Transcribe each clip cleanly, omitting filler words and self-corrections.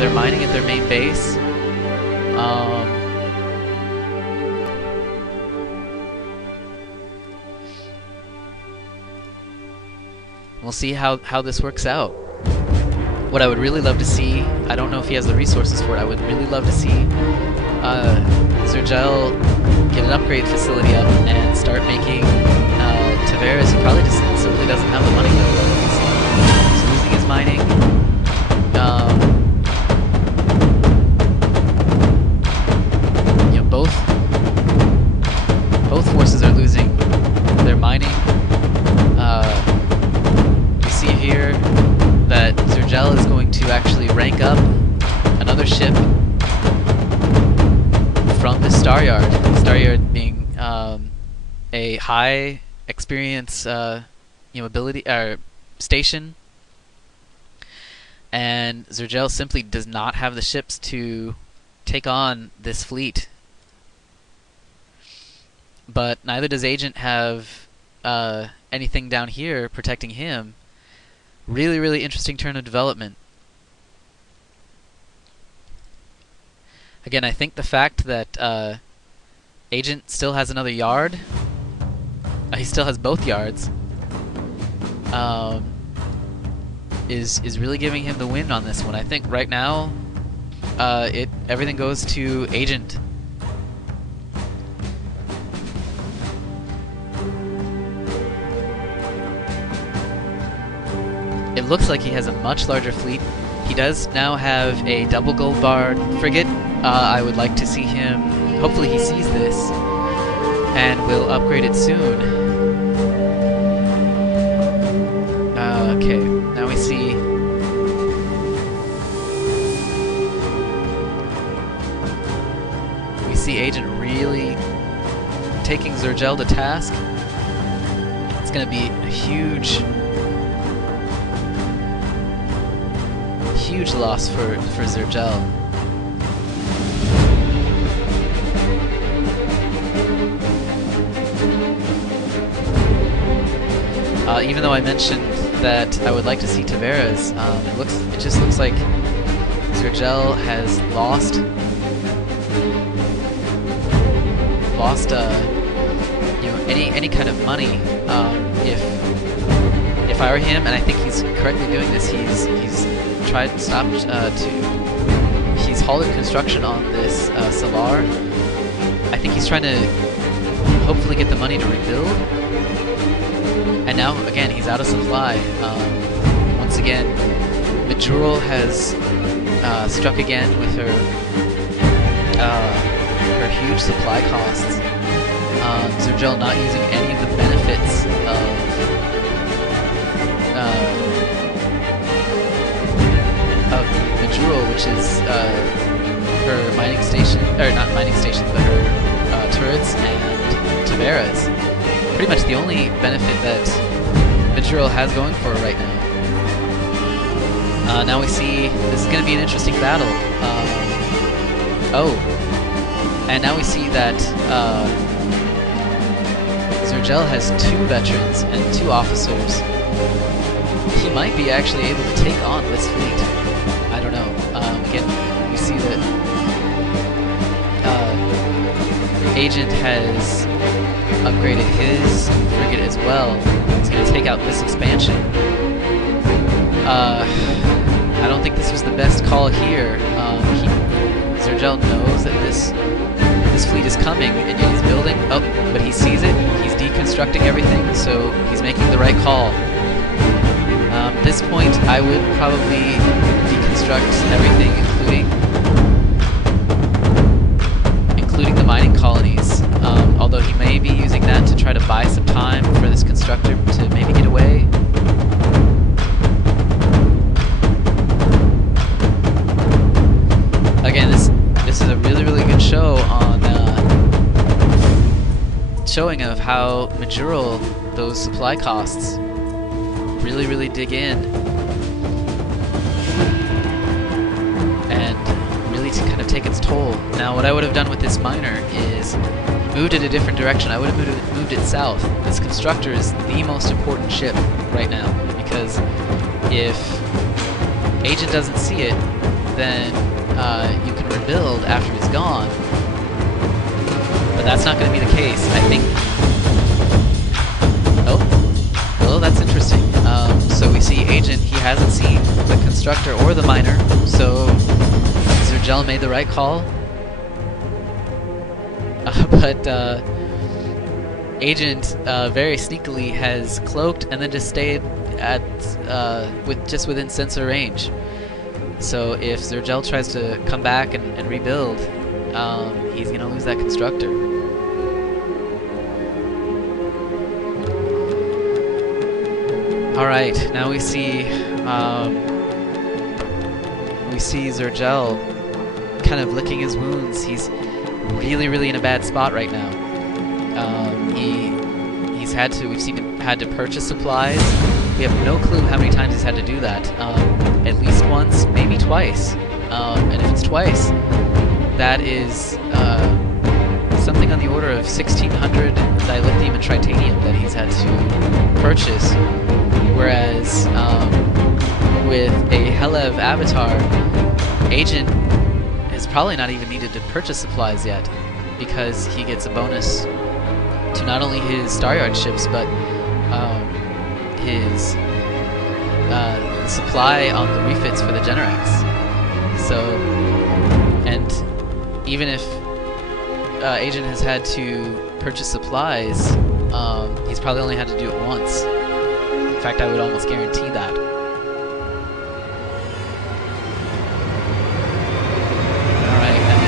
they're mining at their main base. We'll see how this works out. What I would really love to see, I don't know if he has the resources for it, I would really love to see Xerjel get an upgrade facility up and start making Tavares. He probably just simply doesn't have the money though. He's losing his mining. You know, both forces are losing their mining. You see here that Xerjel is going to actually rank up another ship from the Star Yard. Star Yard being a high experience, ability station, and Xerjel simply does not have the ships to take on this fleet. But neither does Agent have anything down here protecting him. Really, really interesting turn of development. Again, I think the fact that Agent still has another yard, he still has both yards, is really giving him the win on this one. I think right now, everything goes to Agent. It looks like he has a much larger fleet. He does now have a double gold barred frigate. I would like to see him, hopefully he sees this, and will upgrade it soon. Okay, now we see... We see Agent really taking Xerjel to task. It's going to be a huge loss for Xerjel. Even though I mentioned that I would like to see Tavares, it just looks like Xerjel has lost any kind of money. If I were him, and I think he's correctly doing this, he's tried to stop he's halted construction on this Solar. I think he's trying to hopefully get the money to rebuild. And now, again, he's out of supply. Once again, Xerjel has struck again with her huge supply costs. Xerjel not using any of the benefits of Xerjel, which is her mining station, or not mining station, but her turrets and Tavares. Pretty much the only benefit that Xerjel has going for her right now. Now we see this is going to be an interesting battle. And now we see that Xerjel has 2 veterans and 2 officers. He might be actually able to take on this fleet. I don't know. Again, we see that Agent has upgraded his frigate as well. He's going to take out this expansion. I don't think this was the best call here. Xerjel knows that this fleet is coming, and yet he's building. Oh, but he sees it. He's deconstructing everything, so he's making the right call. At this point, I would probably deconstruct everything, including the mining colonies. Although he may be using that to try to buy some time for this constructor to maybe get away. Again, this is a really, really good show on showing of how Xerjel, those supply costs, really, really dig in and really to kind of take its toll. Now, what I would have done with this miner is moved it a different direction. I would have moved it south. This constructor is the most important ship right now, because if Agent doesn't see it, then you can rebuild after he's gone. But that's not going to be the case. I think... Oh, that's interesting. So we see Agent, he hasn't seen the Constructor or the Miner, so Xerjel made the right call. But Agent very sneakily has cloaked and then just stayed at just within sensor range. So if Xerjel tries to come back and rebuild, he's gonna lose that Constructor. All right, now we see Xerjel kind of licking his wounds. He's really in a bad spot right now. We've seen him had to purchase supplies. We have no clue how many times he's had to do that. At least once, maybe twice. And if it's twice, that is something on the order of 1,600 dilithium and tritanium that he's had to purchase. Whereas with a Helev avatar, Agent has probably not even needed to purchase supplies yet, because he gets a bonus to not only his Star Yard ships, but his supply on the refits for the Generax. So, and even if Agent has had to purchase supplies, he's probably only had to do it once. In fact, I would almost guarantee that. Alright, and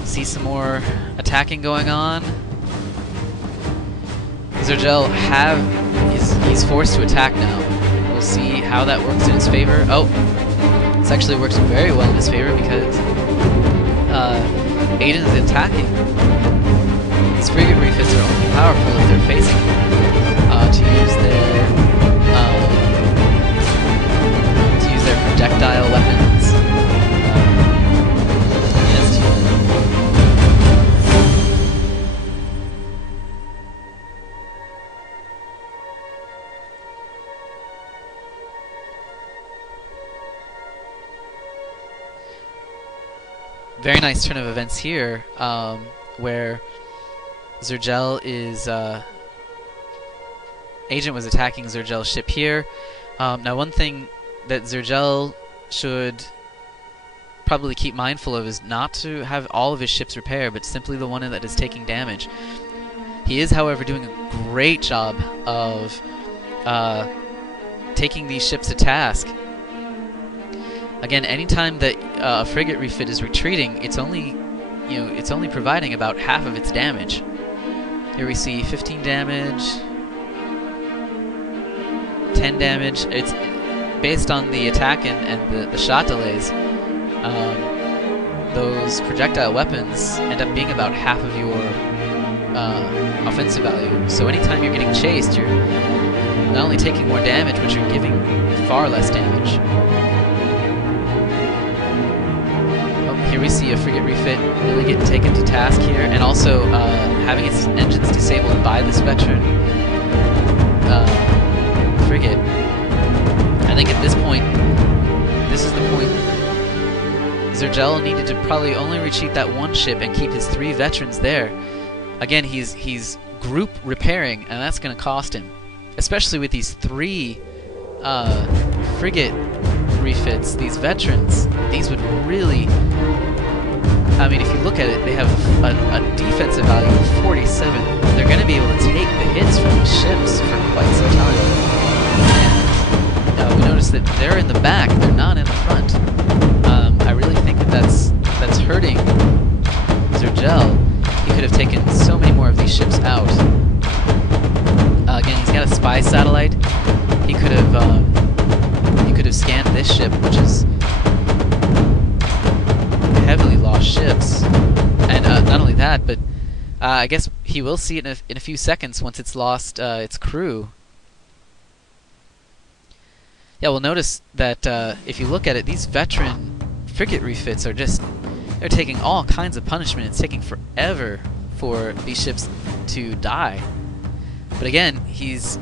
we see some more attacking going on. Xerjel he's forced to attack now. We'll see how that works in his favor. Oh, this actually works very well in his favor because Agent is attacking. These frigate refits are only powerful if they're facing to use their projectile weapons. Very nice turn of events here, where Xerjel is... Agent was attacking Xerjel's ship here. Now one thing that Xerjel should probably keep mindful of is not to have all of his ships repair, but simply the one that is taking damage. He is, however, doing a great job of taking these ships to task. Again, anytime that a frigate refit is retreating, it's only providing about half of its damage. Here we see 15 damage, 10 damage. It's based on the attack and the shot delays. Those projectile weapons end up being about half of your offensive value. So anytime you're getting chased, you're not only taking more damage, but you're giving far less damage. Here we see a frigate refit really getting taken to task here, and also having its engines disabled by this veteran frigate. I think at this point, this is the point Xerjel needed to probably only retreat that one ship and keep his 3 veterans there. Again, he's group repairing, and that's going to cost him, especially with these 3 frigate refits. These veterans, these would really... I mean, if you look at it, they have a defensive value of 47. They're going to be able to take the hits from these ships for quite some time. And we notice that they're in the back, they're not in the front. I really think that that's hurting Xerjel. He could have taken so many more of these ships out. Again, he's got a spy satellite. He could have scanned this ship, which is heavily lost ships, and not only that, but I guess he will see it in a few seconds once it's lost its crew. Yeah, we'll notice that if you look at it, these veteran frigate refits are they're taking all kinds of punishment. It's taking forever for these ships to die. But again, he's